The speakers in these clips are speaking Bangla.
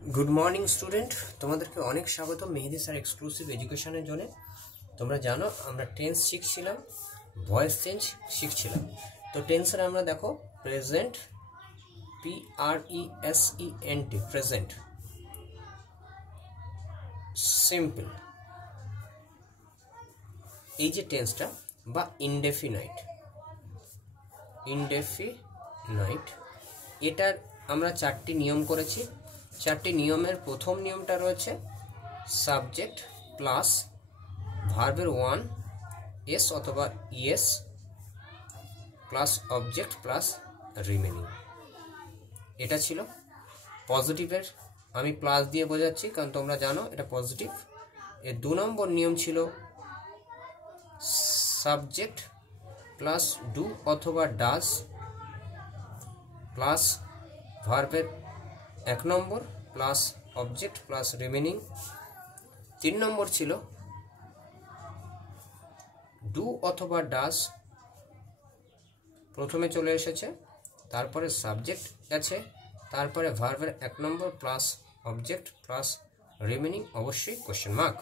গুড মর্নিং স্টুডেন্ট, তোমাদেরকে অনেক স্বাগত মেহেদি স্যার এক্সক্লুসিভ এডুকেশনের জন্য। তোমরা জানো আমরা টেন্স শিখছিলাম, ভয়েস চেঞ্জ শিখছিলাম। তো টেন্সের আমরা দেখো প্রেজেন্ট, PRESENT, প্রেজেন্ট সিম্পল, এই যে টেন্সটা, বা ইনডেফিনাইট, এটার আমরা চারটি নিয়ম করেছি। চারটি নিয়মের প্রথম নিয়মটা রয়েছে সাবজেক্ট প্লাস ভার্বের ওয়ান এস অথবা ES plus object plus remaining. এটা ছিল পজিটিভের, আমি প্লাস দিয়ে বোঝাচ্ছি কারণ তোমরা জানো এটা পজিটিভ। এর 2 নম্বর নিয়ম ছিল সাবজেক্ট প্লাস ডু অথবা ডাজ প্লাস ভার্বের 1 নম্বর প্লাস অবজেক্ট প্লাস রিমেনিং। 3 নম্বর ছিল ডু অথবা ডাজ প্রথমে চলে এসেছে, তারপরে সাবজেক্ট আছে, তারপরে ভার্বের 1 নম্বর প্লাস অবজেক্ট প্লাস রিমেনিং, অবশ্যই কোশ্চেন মার্ক।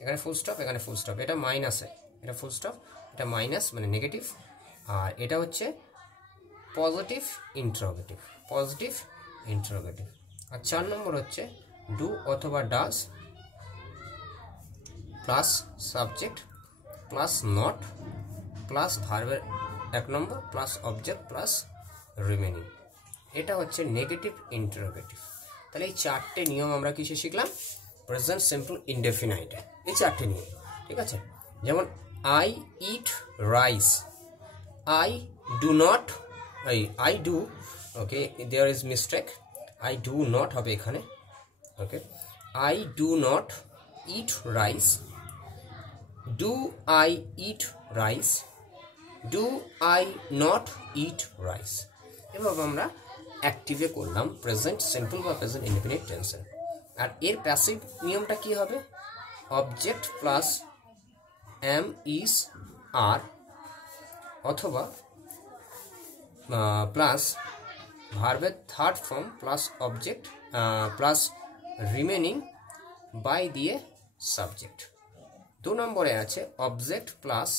এখানে ফুল স্টপ, এখানে ফুল স্টপ, এটা মাইনাসে, এটা ফুল স্টপ, এটা মাইনাস মানে নেগেটিভ, আর এটা হচ্ছে পজিটিভ ইন্টারোগেটিভ, পজিটিভ ইন্টারোগেটিভ। আর 4 নম্বর হচ্ছে ডু অথবা does plus subject plus not plus ভার্বের 1 নম্বর প্লাস অবজেক্ট প্লাস রিমেনিং। এটা হচ্ছে নেগেটিভ ইন্টারোগেটিভ। তাহলে এই 4টে নিয়ম আমরা কিসে শিখলাম? প্রেজেন্ট সিম্পল ইনডেফিনাইট, এই 4টে নিয়ম, ঠিক আছে? যেমন I eat rice, I do not, I do, okay there is mistake, I do not হবে এখানে, okay I do not eat rice, do I eat rice, do I not eat rice. এভাবে আমরা অ্যাক্টিভে করলাম প্রেজেন্ট সিম্পল বা প্রেজেন্ট ইনডেফিনিট টেন্সে। আর এর প্যাসিভ নিয়মটা কি হবে? Object plus am is are অথবা প্লাস ভার্বের 3rd form plus object plus remaining by দিয়ে সাবজেক্ট। 2 নম্বরে আছে object plus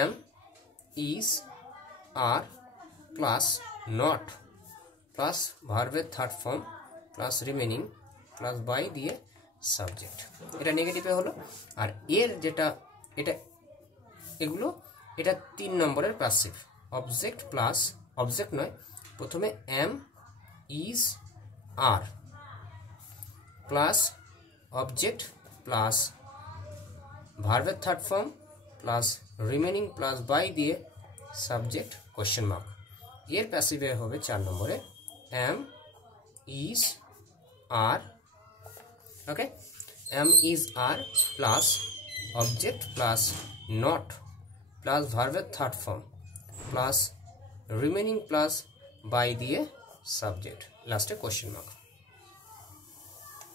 am is are plus not plus ভার্বের 3rd form plus remaining plus by দিয়ে সাবজেক্ট। এটা নেগেটিভে হলো। আর এর যেটা, এটা এগুলো, এটা 3 নম্বরের প্যাসিভ, অবজেক্ট প্লাস, অবজেক্ট নয়, প্রথমে am is are plus object plus ভার্বের 3rd form plus remaining plus by দিয়ে সাবজেক্ট কোশ্চেন মার্ক। এর প্যাসিভে হবে 4 নম্বরে am is are, okay am is are plus object plus not plus ভার্বের 3rd form plus remaining plus by দিয়ে সাবজেক্ট, লাস্টে কোশ্চেন মার্ক।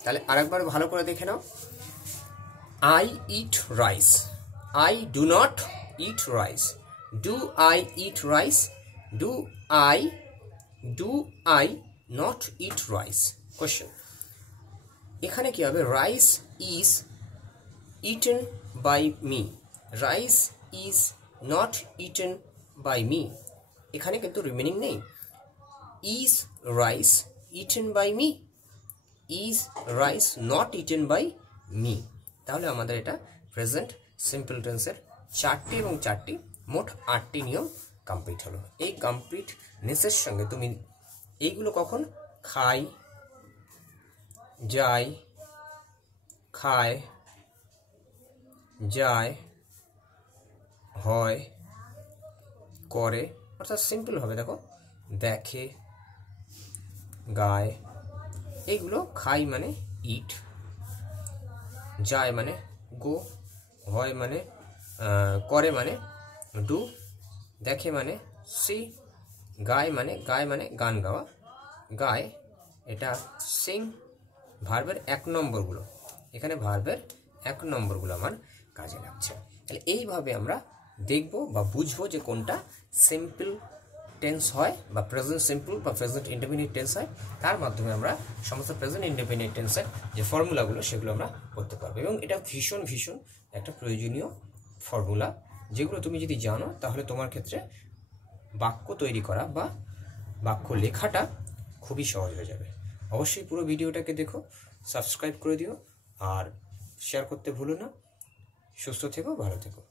তাহলে আরেকবার ভালো করে দেখে নাও। I eat rice, I do not eat rice, do I eat rice, do I not eat rice. Question, এখানে কি হবে? Rice is eaten by me, rice is not eaten by me, এখানে কিন্তু রিমেনিং নেই। Is rice eaten by me, is rice not eaten by me. তাহলে আমাদের এটা প্রেজেন্ট সিম্পল টেন্সের 4টি এবং 4টি মোট 8টি নিয়ম কমপ্লিট হলো। এই কমপ্লিটনেসের সঙ্গে তুমি এইগুলো কখন খাই, যাই, খায়, যায়, হয়, করে, অর্থাৎ সিম্পল হবে। দেখো দেখে, গায়, এইগুলো খাই মানে ইট, যায় মানে গো, হয় মানে করে মানে ডু, দেখে মানে সি, গায় মানে গান গাওয়া, গায় এটা সিং। ভার্বের 1 নম্বরগুলো, এখানে ভার্বের 1 নম্বরগুলো আমার কাজে লাগছে। তাহলে এইভাবে আমরা দেখব বা বুঝবো যে কোনটা সিম্পল টেন্স হয় বা প্রেজেন্ট সিম্পল বা প্রেজেন্ট ইন্ডিপেন্ডেন্ট টেন্স হয়, তার মাধ্যমে আমরা সমস্ত প্রেজেন্ট ইন্ডিপেন্ডেন্ট টেন্সের যে ফর্মুলাগুলো সেগুলো আমরা করতে পারবো। এবং এটা ভীষণ ভীষণ একটা প্রয়োজনীয় ফর্মুলা, যেগুলো তুমি যদি জানো তাহলে তোমার ক্ষেত্রে বাক্য তৈরি করা বা বাক্য লেখাটা খুবই সহজ হয়ে যাবে। অবশ্যই পুরো ভিডিওটাকে দেখো, সাবস্ক্রাইব করে দিও আর শেয়ার করতে ভুলো না। সুস্থ থেকো, ভালো থেকো।